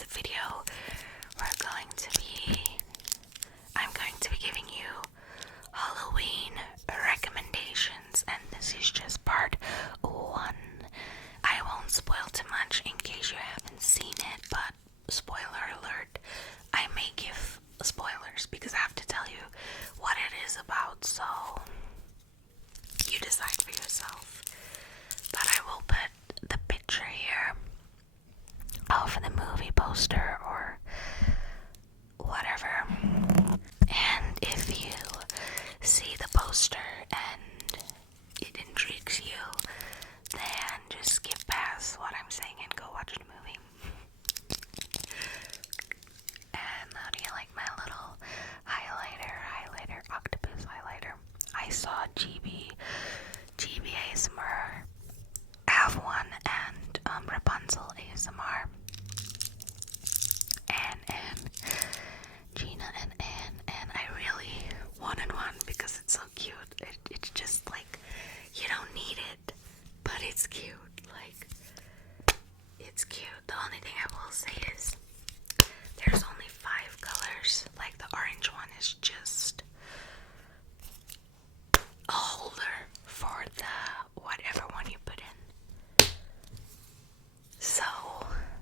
today's video, I'm going to be giving you Halloween recommendations, and this is just part 1. I won't spoil too much in case you haven't seen it, but spoiler alert, I may give spoilers because I have to tell you what it is about, so you decide for yourself. But I will put the picture here of the movie poster or whatever, and if you see the poster and it intrigues you, then just skip past what I'm saying and go watch the movie. And how do you like my little highlighter, octopus highlighter? I saw GB ASMR have one, and Rapunzel ASMR, and Gina and Anne, and I really wanted one because it's so cute. It's just like, you don't need it, but it's cute. Like, it's cute. The only thing I will say is there's only 5 colors. Like, the orange one is just a holder for the whatever one you put in. So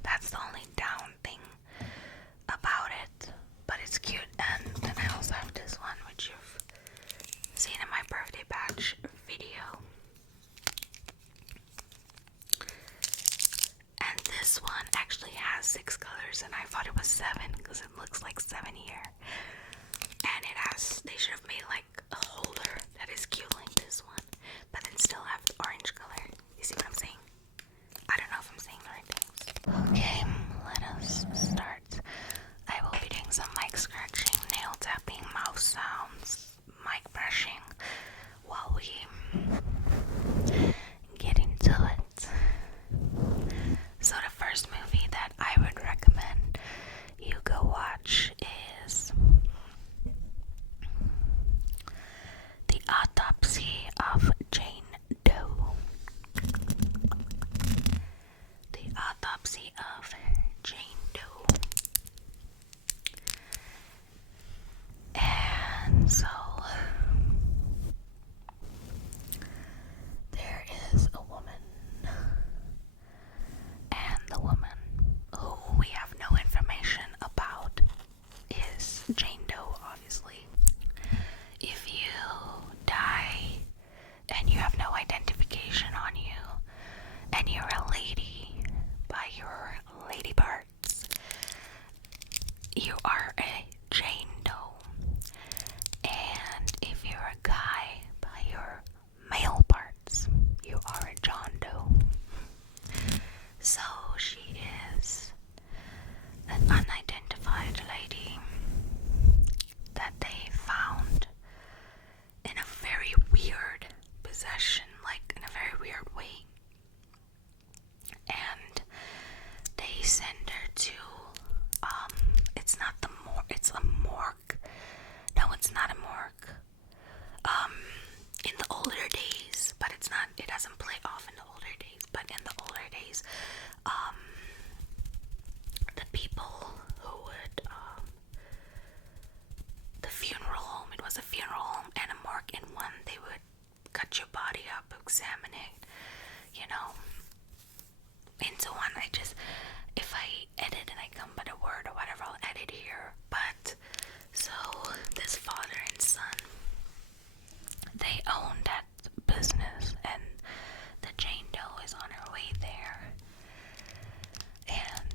that's the only down thing about it, but it's cute. And then I also have this one, which you've seen in my birthday batch video, and this one actually has 6 colors, and I thought it was 7 because it looks like 7 here. And they should have made like a holder that is cute like this one, but then still have the orange color. You see what I'm saying? I don't know if I'm saying the right things. Okay, let us start. I will be doing some mic scratching, nail tapping, mouth sounds, mic brushing while we get into it. So the first movie that I would recommend you go watch is The Autopsy of Jane Doe. The Autopsy of Jane Doe. And so there is a woman, and the woman who we have no information about is Jane Doe, obviously. If you die and you have no identification on you, and you're a lady by your lady parts, you are a Jane Doe. And if you're a guy by your male parts, you are a John Doe. So she is an unidentified lady that they found in a very weird possession, like in a very weird way. And they send her to, it's a morgue. No, it's not a morgue. In the older days, but it doesn't play off in the older days, but in the older days, the people who would, the funeral home, it was a funeral home and a morgue in one. They would cut your body up, examine it, into one. If I edit and I come by the word or whatever, I'll edit here. But so this father and son, they own that business, and the Jane Doe is on her way there, and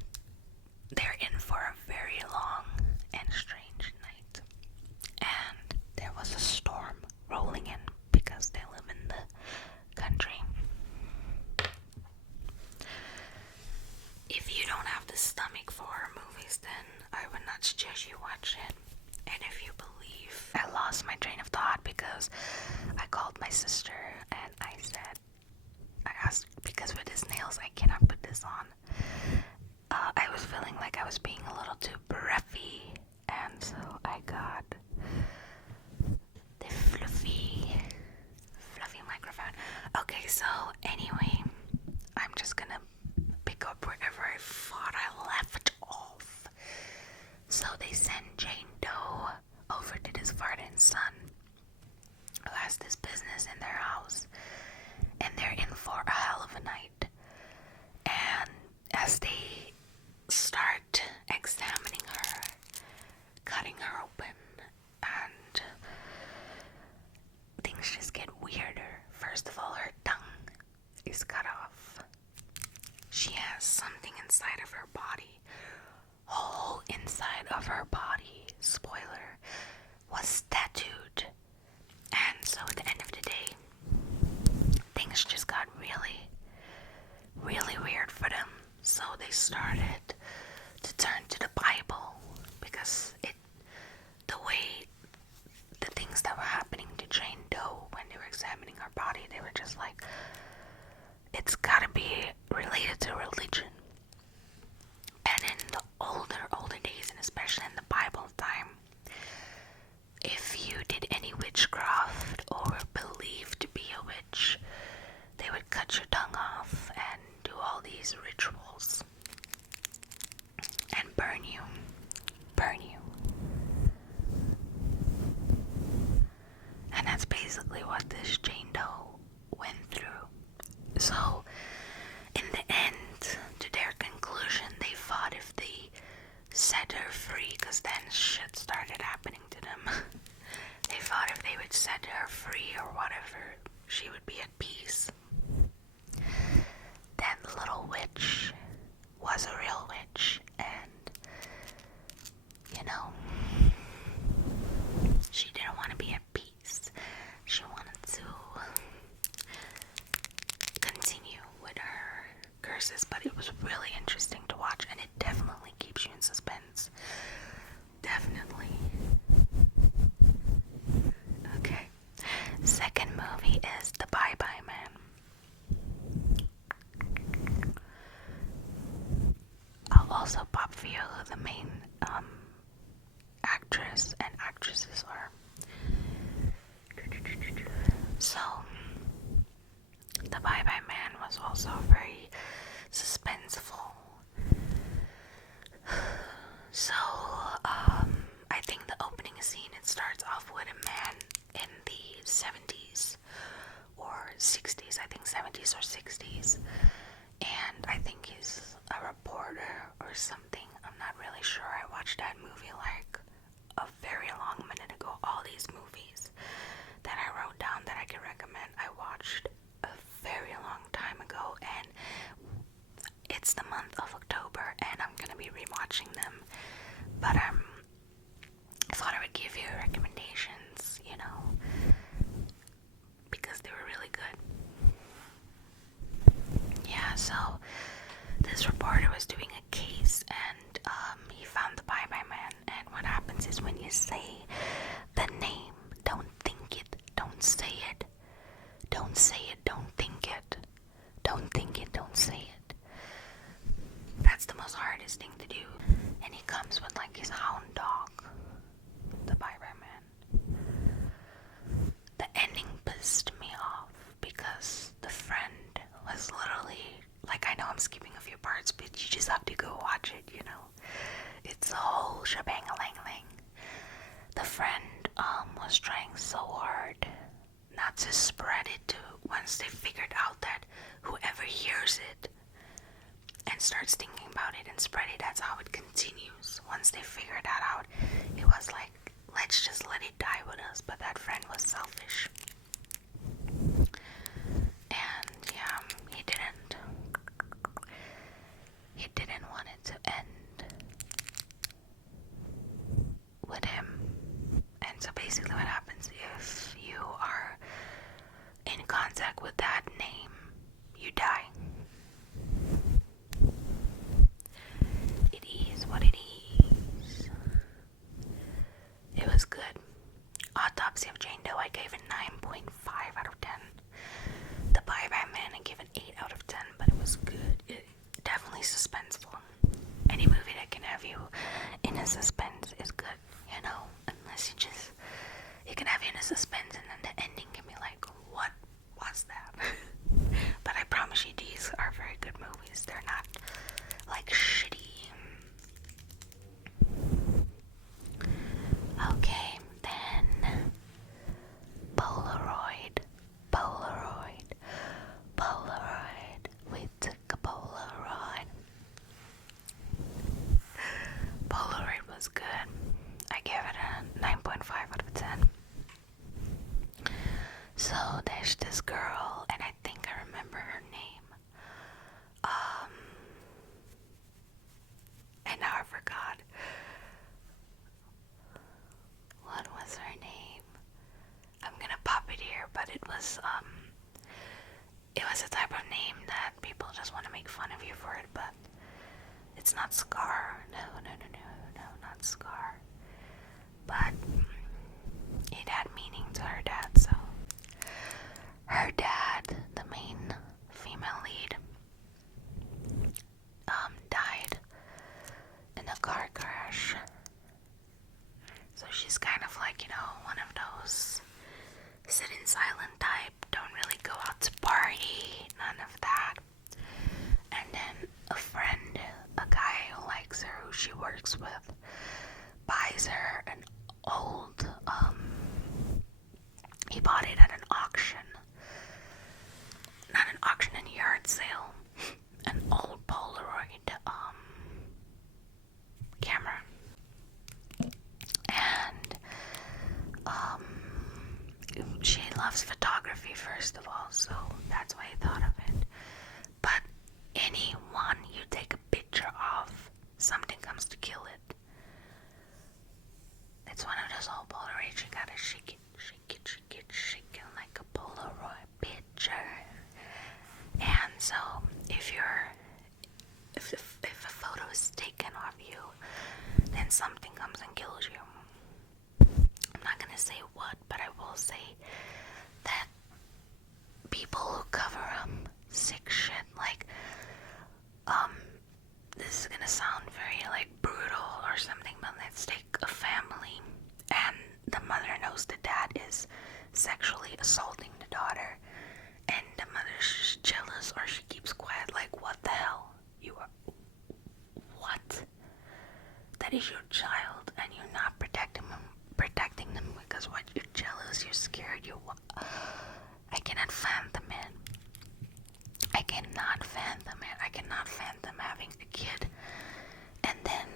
they're in for a very long and strange night. And there was a storm rolling in because they live in the country. If you don't have the stomach for horror movies, then I would not suggest you watch it. And if you believe, I lost my train of thought because I called my sister and I asked, because with his nails I cannot put this on. I was feeling like I was being a little too breathy, and so I got the fluffy microphone. Okay, so anyway, I'm just gonna pick up wherever I thought I left off. something inside of her body. Whole inside of her body, spoiler, was tattooed. And so at the end of the day, things just got really, really weird for them. So they started to turn to the Bible, because the way the things that were happening to Jane Doe when they were examining her body, they were just like, it's gotta be related to religion. And in the older days, and especially in the Bible time, if you did any witchcraft or were believed to be a witch, they would cut your tongue off and do all these rituals and burn you. And that's basically what this Jane Doe went through. So, in the end, to their conclusion, they thought if they set her free, because then shit started happening to them. They thought if they would set her free or whatever, she would be at peace. That little witch was a real witch, and, you know, she didn't want to be at peace. She wanted to continue with her curses, but it was really interesting to watch, and it definitely keeps you in suspense. Definitely. Okay. Second movie is The Bye Bye Man. I'll also pop for you who the main actress and actresses are. So, The Bye Bye Man was also very suspenseful. So, I think the opening scene, it starts off with a man in the 70s or 60s, I think 70s or 60s, and I think he's a reporter or something. I'm not really sure. I watched that movie like a very long minute ago. All these movies that I wrote down that I can recommend, I watched a very long time ago, and it's the month of October and I'm gonna be rewatching them, but I thought I would give you recommendations, you know, because they were really good. Yeah, so this reporter was doing a case, and he found the Bye Bye Man, and what happens is when you say the name, don't think it, don't say it, don't say it, don't think it, don't think it, don't say it. That's the most hardest thing to do. And he comes with like his hound dog, the Bye Bye Man. The ending pissed me off because the friend was literally, like, I know I'm skipping a few parts, but you just have to go watch it, you know. It's a whole shebang-a-lang-lang. The friend was trying so hard not to spread it to, once they figured out that whoever hears it and starts thinking about it and spread it, that's how it continues. Once they figured that out, it was like, let's just let it die with us. But that friend was selfish, and yeah, he didn't want it to end with him. And so basically what happens, if you are in contact with that name, you die. It is what it is. It was good. Autopsy of Jane Doe, I gave it 9.5 out of 10. The Bye Bye Man, I gave it 8 out of 10, but it was good. It definitely suspenseful. Any movie that can have you in a suspense is good, you know, unless it can have you in a suspense and then the ending can be like, what was that? But I promise you, these are very good movies. They're not like shitty. Okay, then Polaroid. We took a Polaroid. Polaroid was good. I gave it a 9.5 out of 10. So there's this girl, and I think I remember her name. God. What was her name? I'm gonna pop it here, but it was a type of name that people just want to make fun of you for it, but it's not Scar. No, not Scar. But it had meaning to her dad, so her dad, the main female lead, died in a car crash. So she's kind of like, one of those sit in silent type, don't really go out to party, none of that. And then a friend, a guy who likes her, who she works with, buys her an old, he bought it at an auction. Not an auction, a yard sale. An old Polaroid, camera. And, she loves photography, first of all, so that's why I thought of it. But anyone you take a picture of, something comes to kill it. It's one of those old Polaroids, you gotta shake it like a Polaroid picture. And so, if a photo is taken of you, then something comes and kills you. I'm not gonna say what, but I will say that people who cover sick shit, like, this is gonna sound very, like, brutal or something, but let's take a family, and the mother knows the dad is sexually assaulting the daughter, and the mother's jealous, or she keeps quiet, like, what the hell? What? That is your child, and you're not protecting them because what? You're jealous, you're scared, I cannot fathom it. I cannot fathom having a kid, and then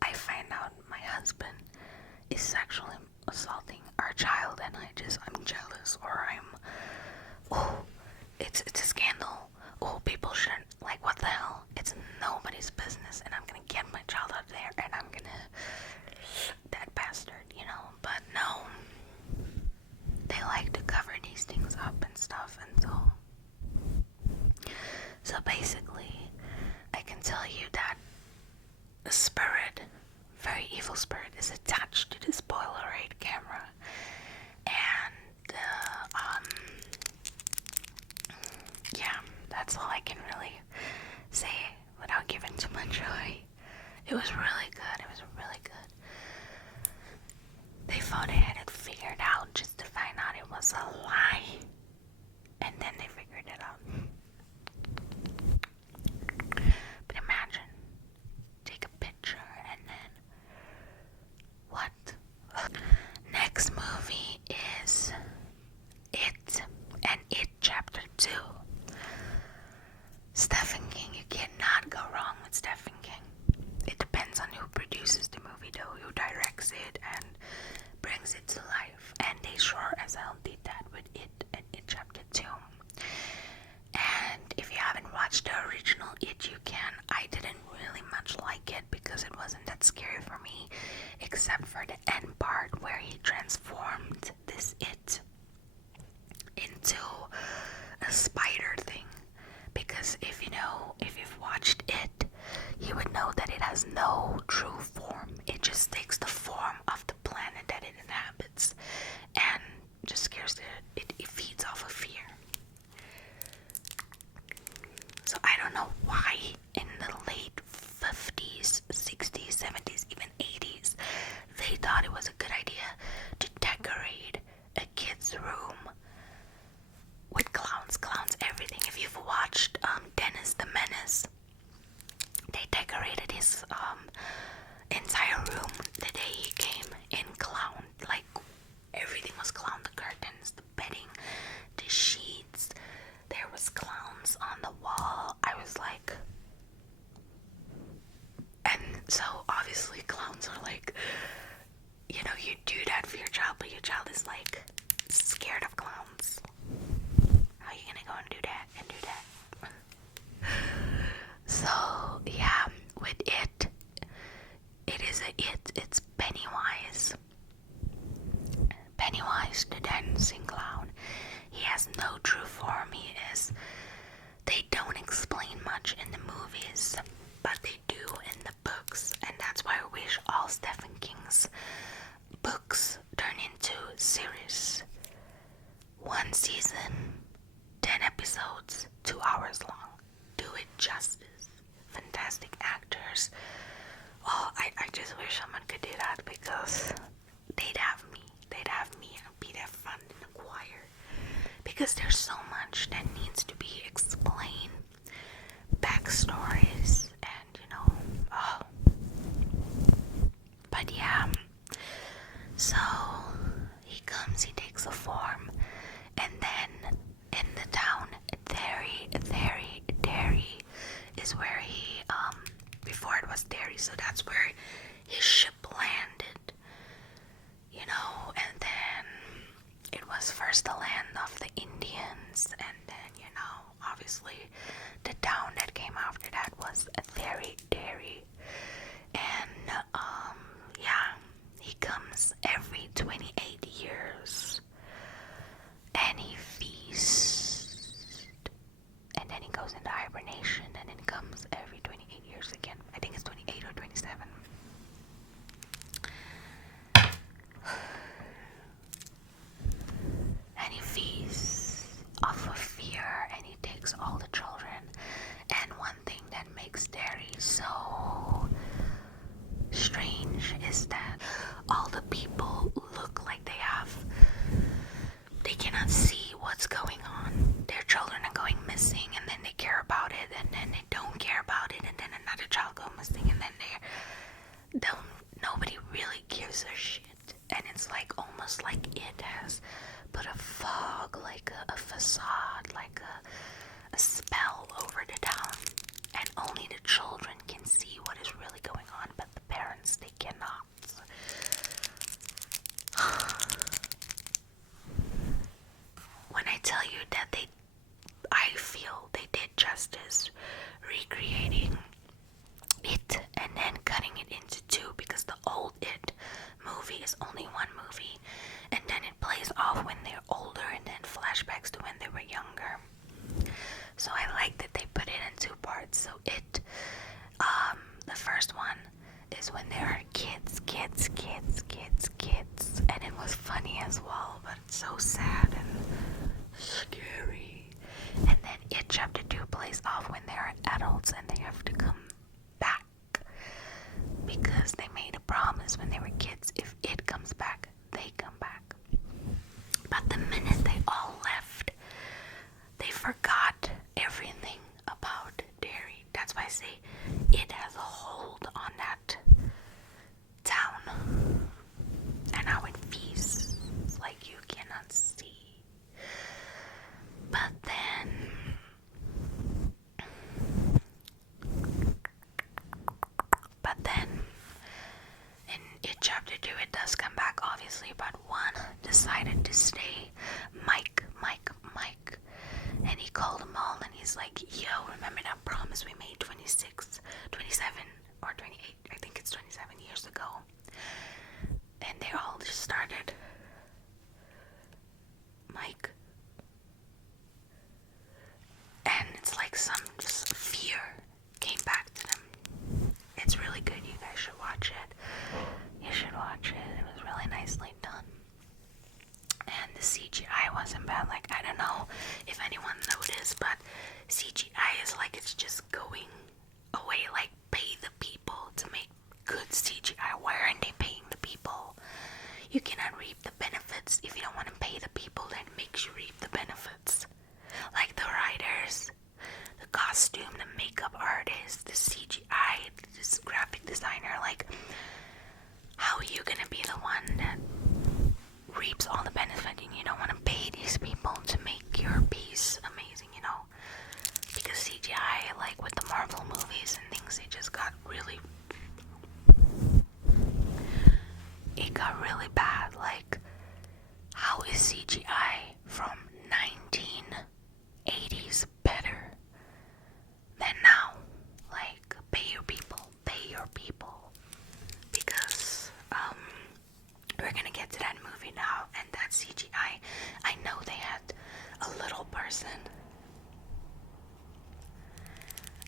I find out my husband is sexually assaulting our child, and I'm jealous, or it's a scandal. People shouldn't, like, what the hell? It's nobody's business, and I'm gonna get my child out there, and I'm gonna, that bastard, but no, they like to cover these things up and stuff, and so basically, I can tell you that a spirit, very evil spirit, is attached to this Polaroid camera, and yeah, that's all I can really say without giving too much away. It was really good. They thought they had it figured out just to find out it was a lie, and then they figured it out. But imagine, take a picture and then what? Next movie is It, and It Chapter 2. Stephen King, you cannot go wrong with Stephen King. It depends on who produces the movie though, who directs it and brings it to life. And they sure as hell did that with It and It Chapter 2. And if you haven't watched the original It, you can. I didn't really much like it because it wasn't that scary for me, except for the end part where he transformed this It into a spider thing. Because if you've watched It, you would know that it has no true form. It just takes the form of the planet that it inhabits and just scares it feeds off of fear. So I don't know why in the late 50s, 60s, 70s, even 80s, they thought it was a good idea to decorate a kid's room with clowns, everything. If you've watched Dennis the Menace, they decorated his entire room the day he came in clown. Like, everything was clown. The curtains, the bedding, the sheets. There was clowns on the wall. I was like, and so obviously clowns are like, you do that for your child, but your child is like scared of clowns. How are you gonna go and do that? So yeah, with It, wish someone could do that because they'd have me and be that fun in the choir. Because there's so much that needs to be explained, backstories, and oh. But yeah, so he comes, he takes a form, and then in the town, Derry is where he, before it was Derry, so that's where his ship landed, and then it was first the land of the Indians, and then, obviously the town that came after that was Derry, and, yeah, he comes every 28 years, and he feasts, and then he goes into hibernation, and then comes every 28 years again. I think it's 28 or 27. And he feasts off of fear, and he takes all the children. And one thing that makes Derry so strange is that all the people look like they cannot see what's going on. Their children are going missing, and then they care about it, and then they don't care about it, and then another child goes missing, and then nobody really gives a shit. And it's like almost like it has put a fog, like a facade, like a spell over the town, and only the children can see what is really going on, but the parents, they cannot. When I tell you that I feel they did justice recreating it and then cutting it into two, because the old It movie is only one movie, and then it plays off when they're older and then flashbacks to when they were younger. So I like that they put it in two parts. So the first one is when there are kids, and it was funny as well, but it's so sad and scary. And then It Chapter 2 plays off when they are adults and they have to come back, because they made a promise when they were kids, if It comes back, they come back. But the minute they all left, they forgot everything about Derry. That's why I say it has a hold on that town and how it feasts like you cannot see. But then in It Chapter 2 it does come back, obviously, but one decided to stay, Mike, and he called them all and he's like, yo, remember that promise we made 26, 27 or 28, I think it's 27 years ago? And they all just started, Mike, and it's like some just fear came back to them. It's really good, you guys should watch it. You should watch it. It was really nicely done. And the CGI wasn't bad. Like, I don't know if anyone noticed, but CGI is like it's just going away. Like, pay the people to make good CGI. Why aren't they paying the people? You cannot reap the benefits if you don't want to pay the people that makes you reap the benefits. Like the writers, the costume, the makeup artist, the CGI, this graphic designer. Like, how are you gonna be the one that reaps all the benefit and you don't want to pay these people to make your piece amazing, because CGI, like with the Marvel movies and things, it got really bad. Like, how is CGI from 1980s better than now? Like, pay your people, because we're gonna get to that movie now, and that CGI, I know they had a little person,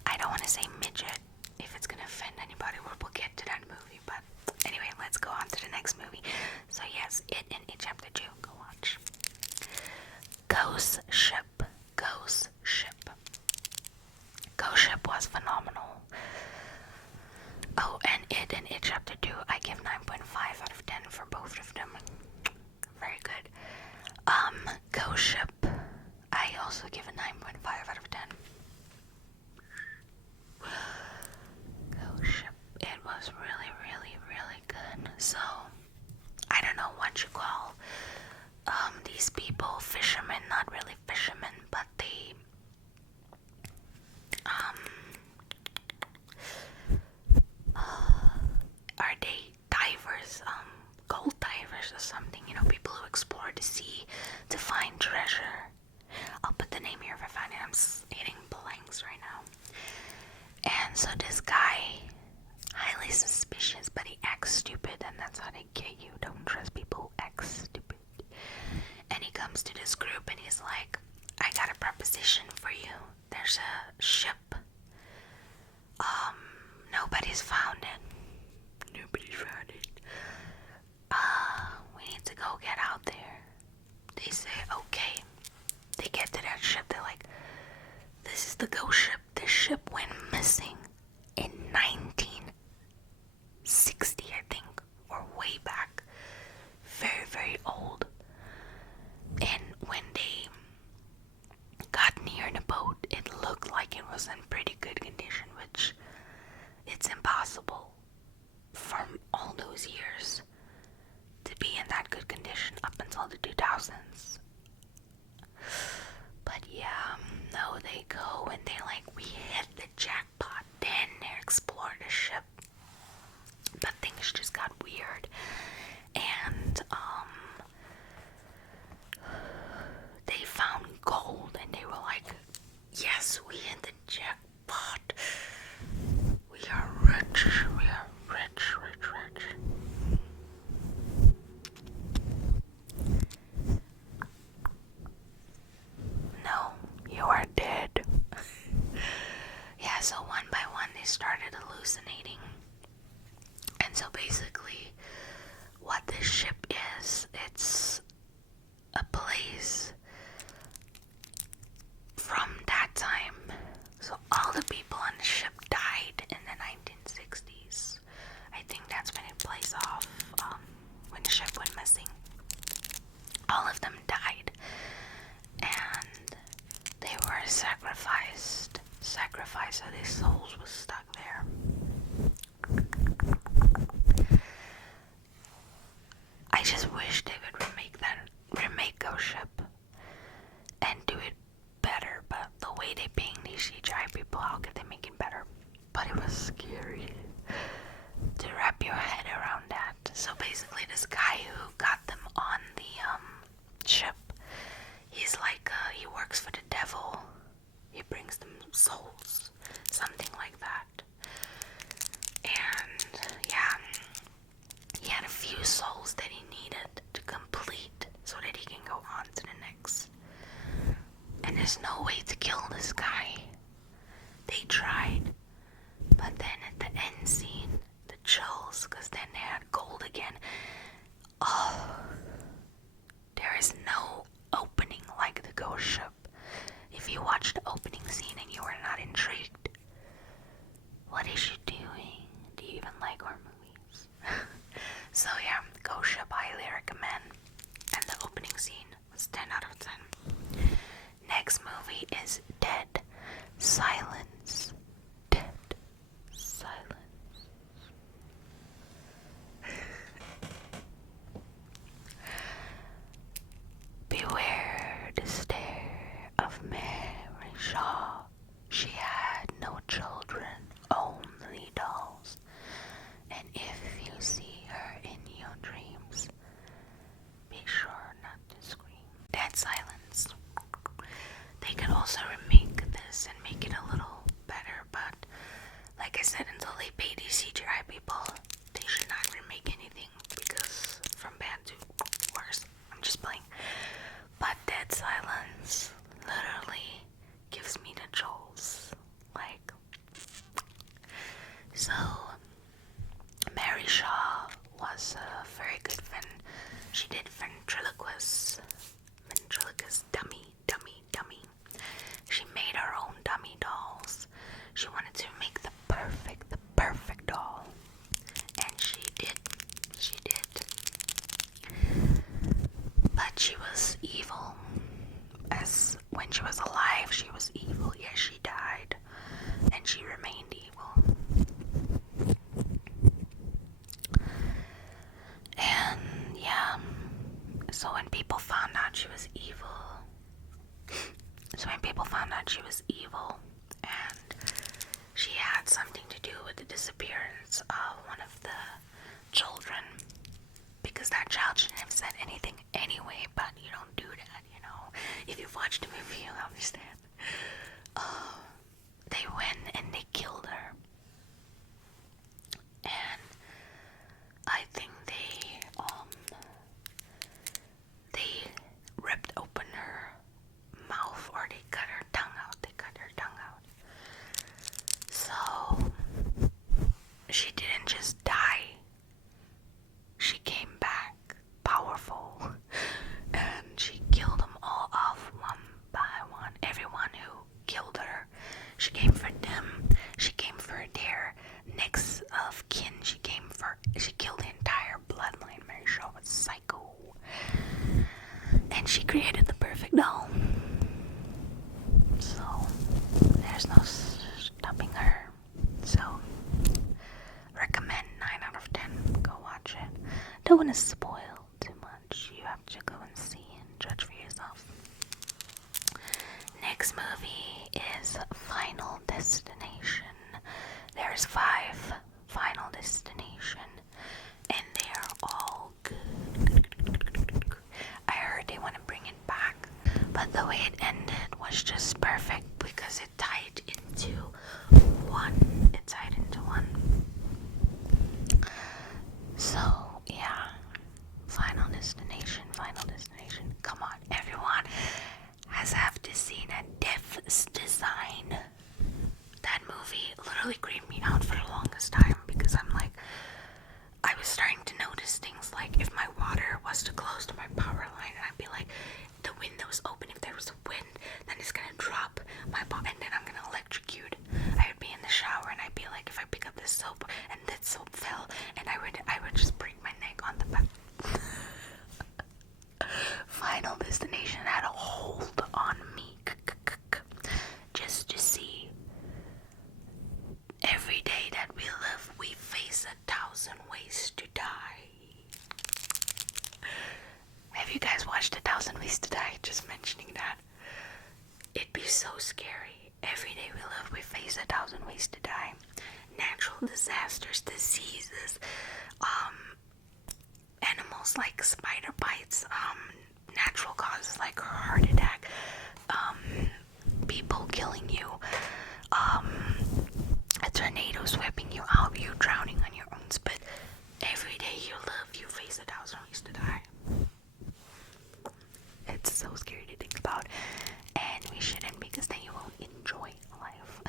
I don't want to say midget if it's gonna offend anybody, we'll get to that movie, but anyway, let's go on to the next movie. So yes, It in It Chapter 2, go watch. Ghost Ship was phenomenal. Oh, and It in It Chapter 2, I suspicions, but he acts stupid, and that's how they get you. Don't trust people who act stupid. And he comes to this group and he's like, I got a proposition for you. There's a ship. Nobody's found it. Nobody's found it. We need to go get out there. They say, okay. They get to that ship. They're like, this is the ghost ship. This ship went missing in 1960, I think, or way back. Very, very old. And when they got near the boat, it looked like it was in pretty good condition, which it's impossible from all those years to be in that good condition up until the 2000s. But yeah, no, they go and they're like, we hit the jackpot. Then they explore the ship, but things just got weird. And they found gold and they were like, yes, we hit the jackpot. We are rich. We are rich, rich, rich. No, you are dead. Yeah, so one by one they started hallucinating. And so basically what this ship is, it's a place from that time. So all the people on the ship died in the 1960s. I think that's when it plays off, when the ship went missing. All of them died. And they were sacrificed. So their souls were stuck there. I just wish they would remake Ghost Ship and do it better, but the way they paying these CGI people, how could they make it better? But it was scary to wrap your head around that. So basically this guy who got them on the ship, he's like, he works for the devil. He brings them souls, something like that. And yeah, he had a few souls that he needed to complete so that he can go on to the next. And there's no way to kill this guy. They tried, but then at the end scene, the chills, because then they had gold again. Oh, there is no opening like the ghost ship. If you watch the opening scene and you are not intrigued, what is she doing? Do you even like horror movies? So yeah, Ghost Ship, highly recommend. And the opening scene was 10 out of 10. Next movie is Dead Silence. Dead Silence. Beware the stare of Mary Shaw. She had no children, only dolls. And if you see her in your dreams, be sure not to scream. Dead Silence. They could also remake this and make it a little better, but like I said, until they pay these CGI people, they should not remake anything, because from bad to worse. I'm just playing. But Dead Silence literally gives me the chills. Like, so Mary Shaw was a very good she did ventriloquist dummy. She made her own dummy dolls. She wanted to make the perfect doll. And she did. But she was evil. As when she was alive, she was evil. Yes, she died. And she remained evil. And yeah, so when people found out she was evil, and she had something to do with the disappearance of one of the children, because that child shouldn't have said anything anyway, but you don't do that, you know. If you've watched the movie, you'll understand. They went and they killed her. And she didn't just die. She came back powerful. And she killed them all off one by one. Everyone who killed her. She came for them. She came for their next of kin. She killed the entire bloodline. Mary Shaw was psycho. And she created the perfect doll. So, there's no stopping her. So, recommend 9 out of 10. Go watch it. Don't want to spoil too much. You have to go and see and judge for yourself. Next movie is Final Destination. There's 5 Final Destination, and they're all good. I heard they want to bring it back, but the way it ended was just perfect because it tied into one. So, yeah. Final Destination. Come on, everyone has have to see that Death's Design. That movie literally creeped me out for the longest time because I was starting to notice things like if my water was too close to my power line, and I'd be like, the window's open. If there was a wind, then it's gonna drop my body, and then I'm gonna electrocute. I would be in the shower, and I'd be like, if I pick up this soap, and that soap fell, and I would just break my neck on the back. Final Destination had a hold on me, just to see. Every day that we live, we face 1,000 ways to die. Have you guys watched 1,000 Ways to Die? Just mentioning that. It'd be so scary. Every day we live, we face 1,000 ways to die. Natural disasters, diseases, animals like spider bites, natural causes like heart attack, people killing you, a tornado sweeping you out, you drowning on your own spit. Every day you live, you face 1,000 ways to die. It's so scary to think about, and we shouldn't, because then you won't enjoy life.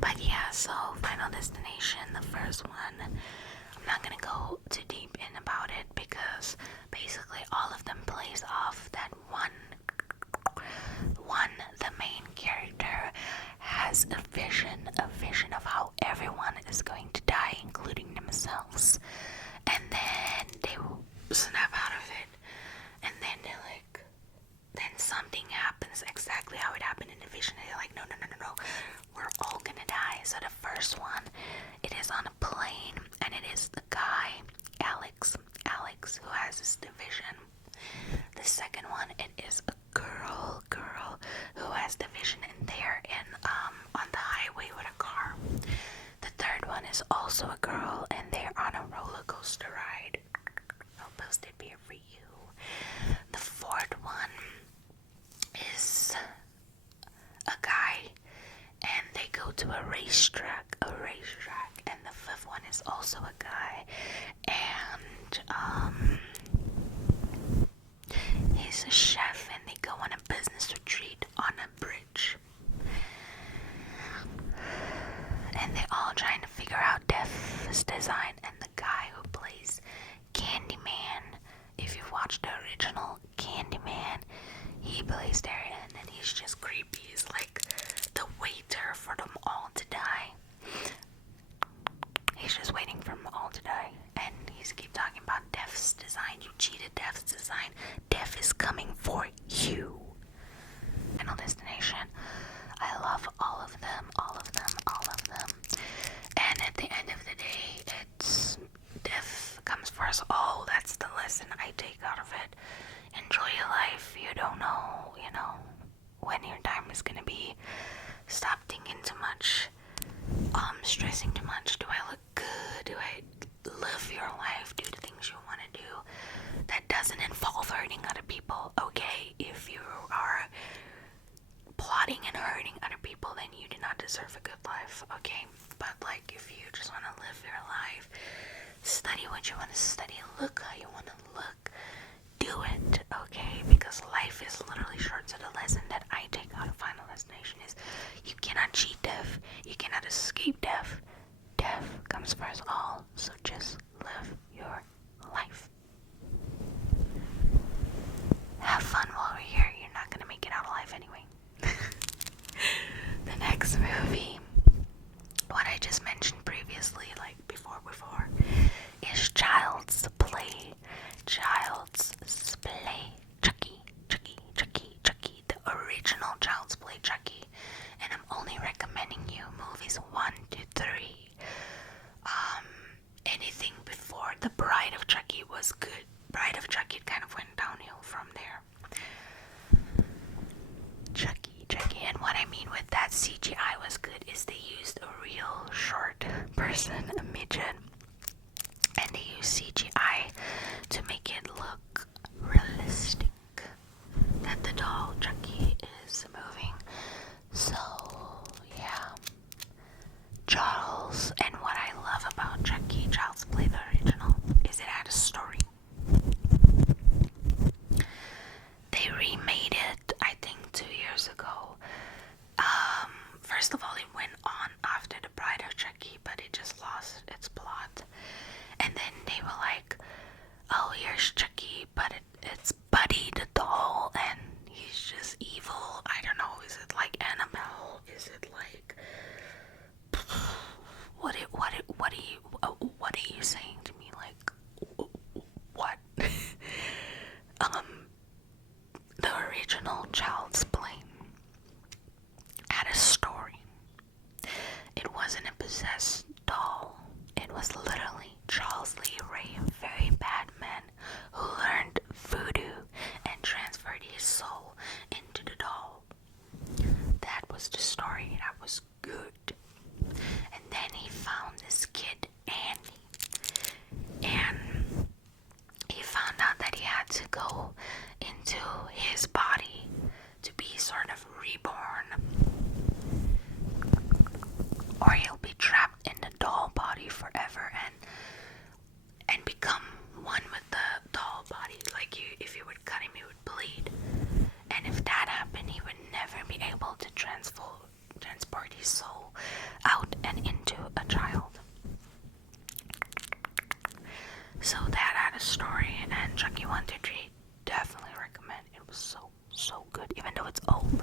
But yeah, so Final Destination, the first one, I'm not gonna go too deep in about it because basically all of them plays off that one, the main character has a vision of how everyone is going to die, including themselves, and then they will snap out of it, and then they're like, then something happens exactly how it happened in the vision, and they're like, no, we're all gonna die. So the first one, it is on a plane, and it is the guy, Alex, who has this division. The second one, it is a girl who has the vision, and they're in on the highway with a car. The third one is also a girl, and they're on a roller coaster ride. I'll post it here for you. The fourth one is a guy, and they go to a racetrack, and the fifth one is also a guy, and he's a chef, and they go on a business retreat on a bridge, and they're all trying to figure out Death's Design. And the guy who plays Candyman, if you've watched the original Candyman, he plays there, and he's just creepy. He's like the waiter for them all to die. He's just waiting for them all to die, and he's keep talking about Death's Design. You cheated Death's Design. Death is coming for you. Final Destination. I love all of them. And at the end of the day, it's death comes for us all. That's the lesson I take out of it. Enjoy your life. You don't know, when your time is gonna be. Stop thinking too much. Stressing too much. Do I look good? Do I live your life? Do the things you want to do. That doesn't involve hurting other people. Okay, if you are plotting and hurting other people, then you do not deserve a good life. Okay, but if you just want to live your life, study what you want to study, look how you want to look, do it. Okay, because life is literally short. So the lesson that I take out of Final Destination is you cannot cheat death, you cannot escape death. Death comes for person, a midget, and they use CGI to make it look realistic that the doll Chucky is moving. So yeah, Charles, and what I love about Chucky, Child's Play the original, is it had a story. They remade it, I think, 2 years ago. First of all, it went on after The Bride of Chucky, but it just lost its plot. And then they were like, oh, here's Chucky, but it's Buddy the doll, and he's just evil. I don't know, is it like Annabelle? Is it like... What are you saying to me? Like, what? The original Child's Play had a story. It wasn't a possessed doll. It was literally Charles Lee Ray, a very bad man who learned voodoo and transferred his soul into the doll. That was the story. That was good. And then he found this kid, Andy, and he found out that he had to go into his body to be sort of reborn, or he'll be trapped in the doll body forever and become one with the doll body. Like, if you would cut him, he would bleed, and if that happened, he would never be able to transport his soul out and into a child. So that had a story, and Chucky 1, 2, 3, definitely recommend. It was so good, even though it's old,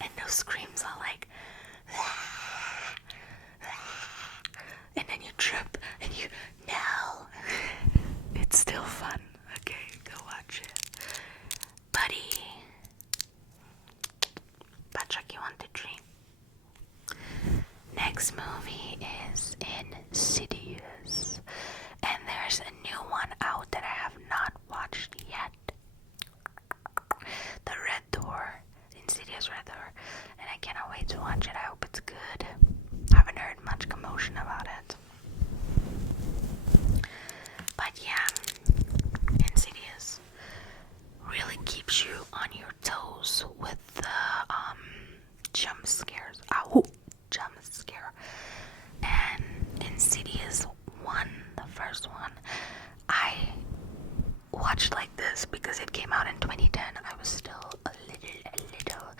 and those screams are like, and then you trip, and you, no, it's still fun. Okay, go watch it. Buddy, but Chucky 1, 2, 3. Next movie is Insidious, and there's a new one out that I have not watched yet. The Red Door, Insidious Red Door, and I cannot wait to watch it. I hope it's good. I haven't heard much commotion about it. But yeah, Insidious really keeps you on your toes with the jump scares. Jump scare. And Insidious 1, the first one, I watched like this because it came out in 2010. I was still a little,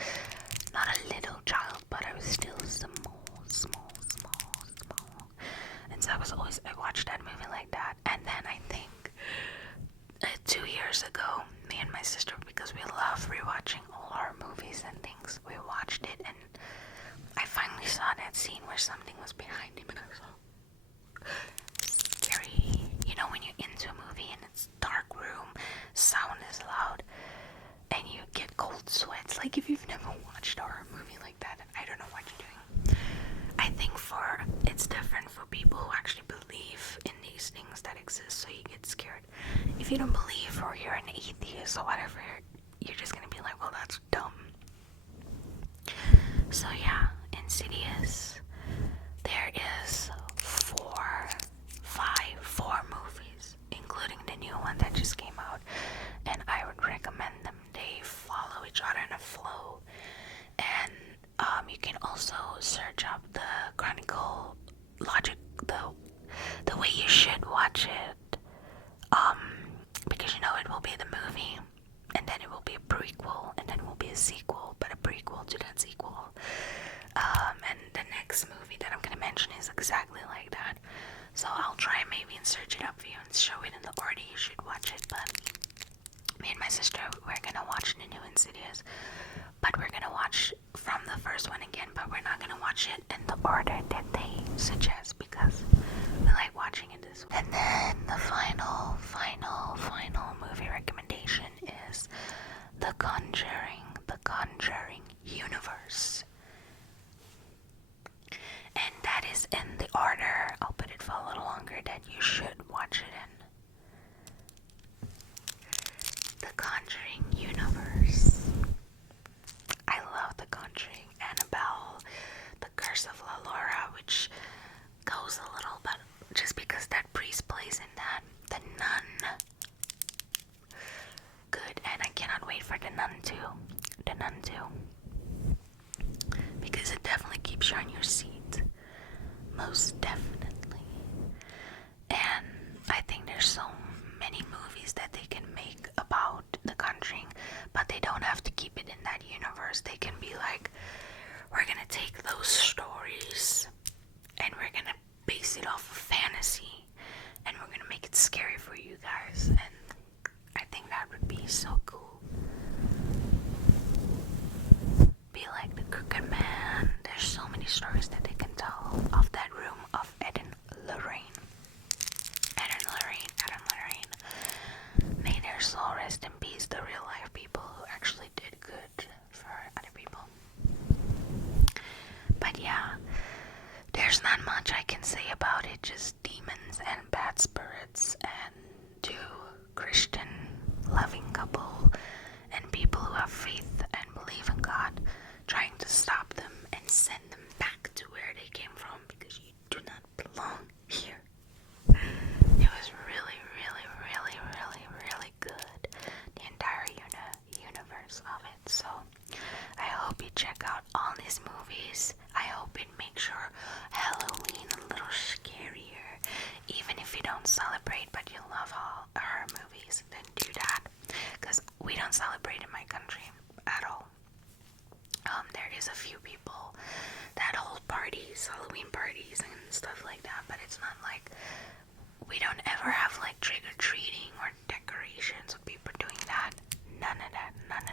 not a little child, but I was still small. And so I watched that movie like that. And then I think 2 years ago, me and my sister, because we love rewatching all our movies and things, we watched it, and I finally saw that scene where something was behind him, and I was so scary. You know, when you're into a movie and it's dark room, sound is loud, and you get cold sweats. Like, if you've never watched a horror movie like that, I don't know what you're doing. I think it's different for people who actually believe in these things that exist, so you get scared. If you don't believe, or you're an atheist or whatever, you're just gonna be like, well, that's dumb. So yeah, Insidious. There is four movies, including the new one that just came out, and I would recommend them. They follow each other in a flow, and you can also search up the chronological, the way you should watch it, because you know it will be the movie, and then it will be a prequel, and then it will be a sequel, but a prequel to that sequel. And the next movie that I'm gonna mention is exactly like that. So I'll try maybe and search it up for you and show it in the order you should watch it. But me and my sister, we're gonna watch the new Insidious, but we're gonna watch from the first one again, but we're not gonna watch it in the order that they suggest, because we like watching it this way. And then the final movie recommendation is The Conjuring universe. And that is in the order, I'll put it for a little longer, that you should watch it in. The Conjuring universe. I love The Conjuring, Annabelle, The Curse of La Laura, which movie is so cool. Be like the Crooked Man. There's so many stories that they can tell of that room of Ed and Lorraine. May their soul rest in peace, the real life people who actually did good for other people. But yeah, there's not much I can say about it, just demons and bad spirits and two Christian loving couple and people who have faith and believe in God trying to stop them and send them back to where they came from because you do not belong here. It was really, really, really, really, really good. The entire universe of it. So I hope you check out all these movies. I hope it makes your Halloween a little scarier. Even if you don't celebrate but you love all horror movies, then do that. Because we don't celebrate in my country at all. There is a few people that hold parties, Halloween parties and stuff like that, but it's not like we don't ever have like trick-or-treating or decorations of people doing that. None of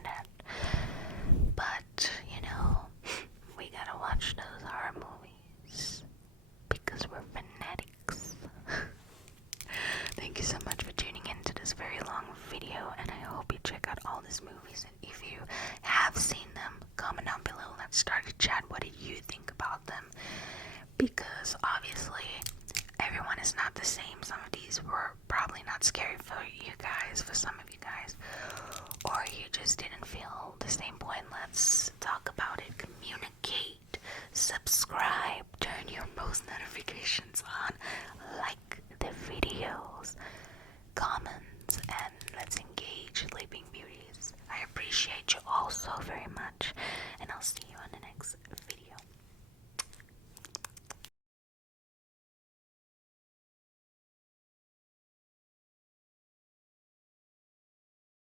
that. But, you know, we gotta watch those horror movies because we're fanatics. Thank you so much for tuning into this very long video, and I hope you check out all these movies. And if you have seen them, comment down below. Let's start a chat. What did you think about them? Because obviously everyone is not the same. Some of these were probably not scary for you guys, for some of you guys, or you just didn't feel the same